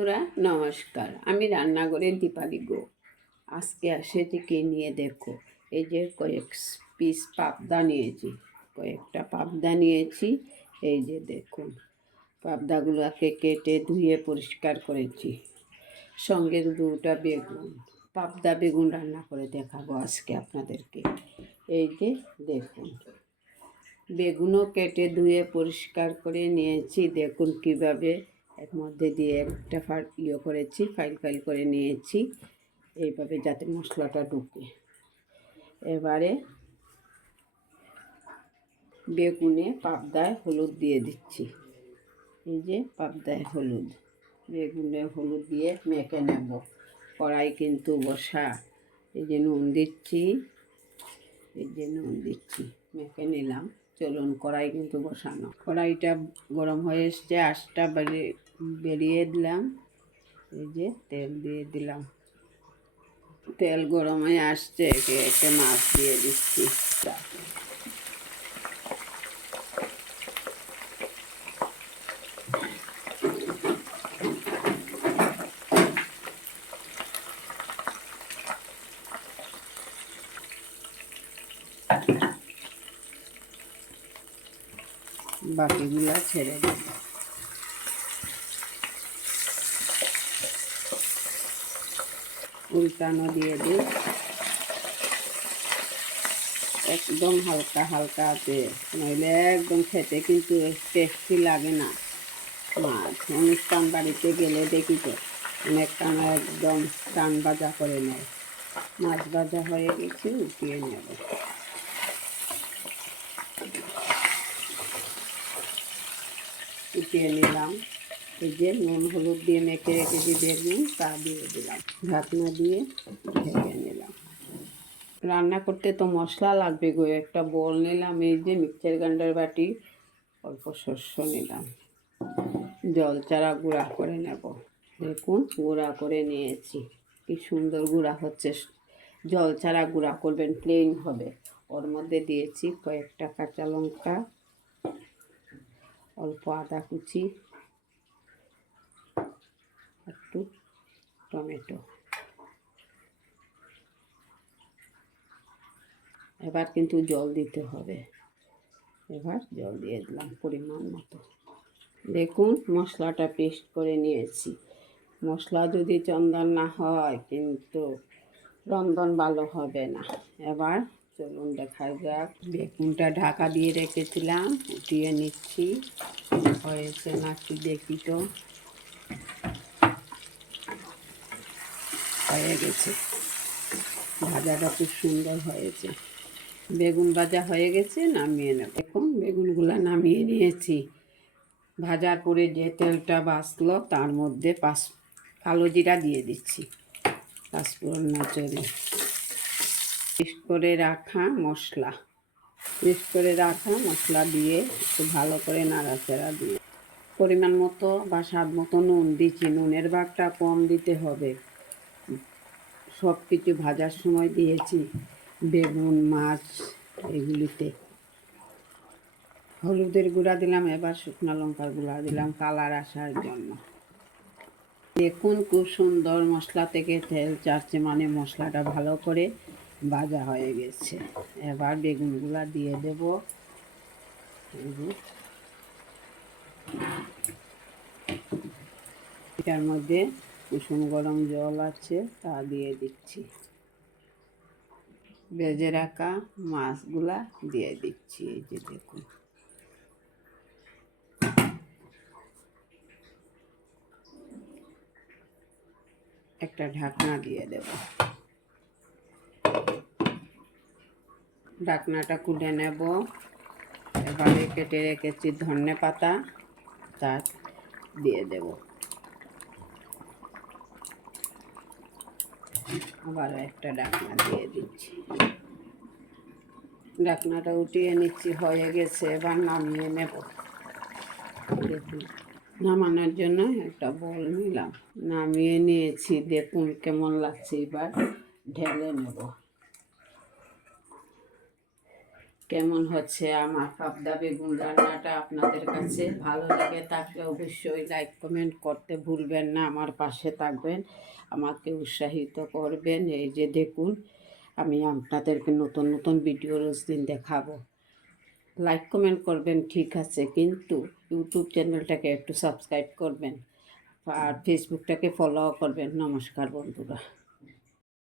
বন্ধুরা নমস্কার, আমি রান্নাঘরের দীপালি গো। আজকে এসেছি কি নিয়ে দেখো। এই যে কয়েক পিস পাবদা নিয়েছি, কয়েকটা পাবদা নিয়েছি। এই যে দেখুন, পাবদাগুলোকে কেটে ধুয়ে পরিষ্কার করেছি। সঙ্গে দুটা বেগুন, পাবদা বেগুন রান্না করে দেখাবো আজকে আপনাদেরকে। এই যে দেখুন, বেগুনও কেটে ধুয়ে পরিষ্কার করে নিয়েছি। দেখুন কিভাবে এর মধ্যে দিয়ে একটা করেছি, ফাইল করে নিয়েছি এইভাবে, যাতে মশলাটা ঢুকে। এবারে বেগুনে পাবদায় হলুদ দিয়ে দিচ্ছি। এই যে পাবদায় হলুদ, বেগুনে হলুদ দিয়ে মেখে নেব। কড়াই কিন্তু বসা। এই যে নুন দিচ্ছি, মেখে নিলাম। চলুন, কড়াই কিন্তু বসানো। কড়াইটা গরম হয়ে এসছে, আঁচটা বেরিয়ে দিলাম। এই যে তেল দিয়ে দিলাম। তেল গরম হয়ে আসছে, একে একে মাছ দিয়ে দিচ্ছি। বাকিগুলো ছেড়ে দেব। উল্টানো দিয়ে দিই, একদম হালকা হালকা আছে, নইলে একদম খেতে কিন্তু টেস্টি লাগে না মাছ। অনুষ্ঠান বাড়িতে গেলে দেখি তো অনেক টানা একদম টান ভাজা করে নেয়। মাছ ভাজা হয়ে গেছে, উঠিয়ে নেব। উঠিয়ে নিলাম। এই যে নুন হলুদ দিয়ে মেখে রেখেছি বেগুন, তা দিয়ে দিলাম। ঢাকনা দিয়ে ঢেকে নিলাম। রান্না করতে তো মশলা লাগবে গো। একটা বোল নিলাম, এই যে মিক্সচার গ্রাইন্ডার বাটি, অল্প শস্য নিলাম, জল ছাড়া গুঁড়া করে নেব। দেখুন গুঁড়া করে নিয়েছি, কি সুন্দর গুঁড়া হচ্ছে। জল ছাড়া গুঁড়া করবেন, প্লেন হবে। ওর মধ্যে দিয়েছি কয়েকটা কাঁচা লঙ্কা, অল্প আদা কুচি, একটু টমেটো। এবার কিন্তু জল দিতে হবে। এবার জল দিয়ে দিলাম পরিমাণ মতো। দেখুন মশলাটা পেস্ট করে নিয়েছি। মশলা যদি চন্দন না হয় কিন্তু রন্ধন ভালো হবে না। এবার চলুন দেখা যাক। বেগুনটা ঢাকা দিয়ে রেখেছিলাম, উঠিয়ে নিচ্ছি। হয়েছে নাকি দেখি তো। হয়ে গেছে, ভাজাটা খুব সুন্দর হয়েছে। বেগুন ভাজা হয়ে গেছে, নামিয়ে নেব। দেখুন বেগুনগুলো নামিয়ে নিয়েছি। ভাজার পরে যে তেলটা বাঁচলো তার মধ্যে কালো জিরা দিয়ে দিচ্ছি, পাঁচফোড়ন নাচড়ি, পেস্ট করে রাখা মশলা দিয়ে একটু ভালো করে নাড়াচাড়া দিয়ে পরিমাণ মতো বা স্বাদ মতো নুন দিচ্ছি। নুনের ভাগটা কম দিতে হবে। সব কিছু ভাজার সময় দিয়েছি, বেগুন মাছ এগুলিতে। হলুদের গুঁড়া দিলাম, এবার শুকনো লঙ্কার গুঁড়া দিলাম কালার আসার জন্য। দেখুন খুব সুন্দর মশলা থেকে তেল ছাড়ছে, মানে মশলাটা ভালো করে ভাজা হয়ে গেছে। এবার বেগুনগুলা দিয়ে দেব। এটার মধ্যে কুসুম গরম জল আছে, তা দিয়ে দিচ্ছি। ভেজে রাখা মাছগুলা দিয়ে দিচ্ছি। এই যে দেখুন, একটা ঢাকনা দিয়ে দেব। ঢাকনাটা খুলে নেব। এবারে কেটে রেখেছি ধনে পাতা, তা দিয়ে দেব। আবার একটা ঢাকনা দিয়ে দিচ্ছি। ঢাকনাটা উঠিয়ে নিচ্ছি, হয়ে গেছে। এবার নামিয়ে নেব। দেখুন নামানোর জন্য একটা বল নিলাম, নামিয়ে নিয়েছি। দেখুন কেমন লাগছে। এবার ঢেলে নেব। কেমন হচ্ছে আমার পাবদা বেগুন রান্নাটা আপনাদের কাছে ভালো লেগে থাকলে অবশ্যই লাইক কমেন্ট করতে ভুলবেন না, আমার পাশে থাকবেন, আমাকে উৎসাহিত করবেন। এই যে দেখুন, আমি আপনাদেরকে নতুন নতুন ভিডিও রোজ দিন দেখাবো। লাইক কমেন্ট করবেন ঠিক আছে, কিন্তু ইউটিউব চ্যানেলটাকে একটু সাবস্ক্রাইব করবেন আর ফেসবুকটাকে ফলো করবেন। নমস্কার বন্ধুরা।